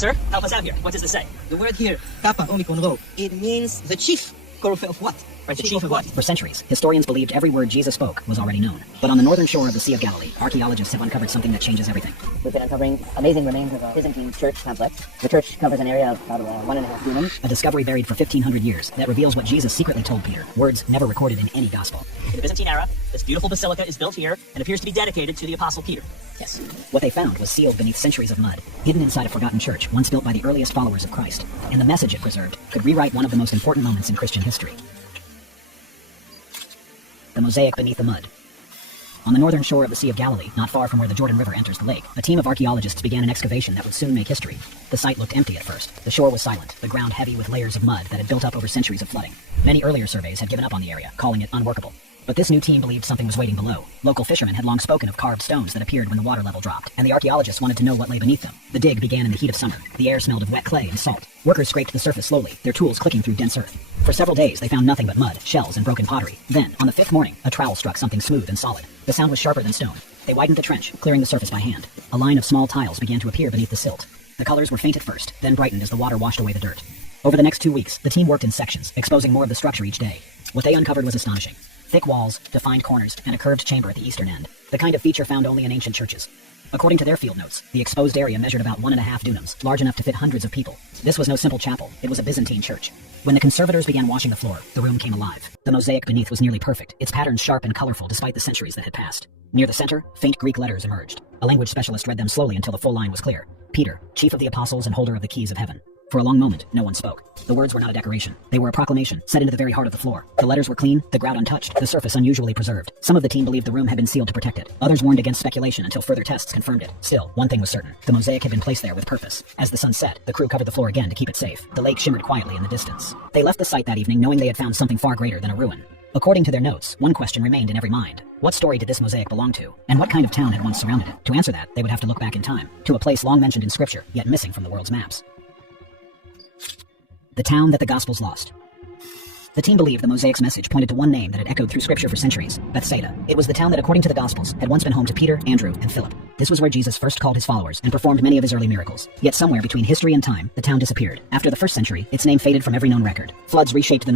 Professor, help us out here. What does this say? The word here, Kappa Omicron Rho, it means the chief corphe of what? Right, the chief of what? For centuries, historians believed every word Jesus spoke was already known. But on the northern shore of the Sea of Galilee, archaeologists have uncovered something that changes everything. We've been uncovering amazing remains of a Byzantine church complex. The church covers an area of about 1.5 dunams. A discovery buried for 1,500 years that reveals what Jesus secretly told Peter, words never recorded in any gospel. In the Byzantine era, this beautiful basilica is built here and appears to be dedicated to the Apostle Peter. Yes. What they found was sealed beneath centuries of mud, hidden inside a forgotten church once built by the earliest followers of Christ. And the message it preserved could rewrite one of the most important moments in Christian history. The mosaic beneath the mud. On the northern shore of the Sea of Galilee, not far from where the Jordan River enters the lake, a team of archaeologists began an excavation that would soon make history. The site looked empty at first. The shore was silent, the ground heavy with layers of mud that had built up over centuries of flooding. Many earlier surveys had given up on the area, calling it unworkable. But this new team believed something was waiting below. Local fishermen had long spoken of carved stones that appeared when the water level dropped, and the archaeologists wanted to know what lay beneath them. The dig began in the heat of summer. The air smelled of wet clay and salt. Workers scraped the surface slowly, their tools clicking through dense earth. For several days, they found nothing but mud, shells, and broken pottery. Then, on the 5th morning, a trowel struck something smooth and solid. The sound was sharper than stone. They widened the trench, clearing the surface by hand. A line of small tiles began to appear beneath the silt. The colors were faint at first, then brightened as the water washed away the dirt. Over the next 2 weeks, the team worked in sections, exposing more of the structure each day. What they uncovered was astonishing. Thick walls, defined corners, and a curved chamber at the eastern end. The kind of feature found only in ancient churches. According to their field notes, the exposed area measured about 1.5 dunams, large enough to fit hundreds of people. This was no simple chapel, it was a Byzantine church. When the conservators began washing the floor, the room came alive. The mosaic beneath was nearly perfect, its patterns sharp and colorful despite the centuries that had passed. Near the center, faint Greek letters emerged. A language specialist read them slowly until the full line was clear. Peter, chief of the apostles and holder of the keys of heaven. For a long moment, no one spoke. The words were not a decoration. They were a proclamation, set into the very heart of the floor. The letters were clean, the ground untouched, the surface unusually preserved. Some of the team believed the room had been sealed to protect it. Others warned against speculation until further tests confirmed it. Still, one thing was certain. The mosaic had been placed there with purpose. As the sun set, the crew covered the floor again to keep it safe. The lake shimmered quietly in the distance. They left the site that evening knowing they had found something far greater than a ruin. According to their notes, one question remained in every mind. What story did this mosaic belong to? And what kind of town had once surrounded it? To answer that, they would have to look back in time, to a place long mentioned in scripture, yet missing from the world's maps. The town that the Gospels lost. The team believed the mosaic's message pointed to one name that had echoed through scripture for centuries, Bethsaida. It was the town that, according to the Gospels, had once been home to Peter, Andrew, and Philip. This was where Jesus first called his followers and performed many of his early miracles. Yet somewhere between history and time, the town disappeared. After the 1st century, its name faded from every known record. Floods reshaped the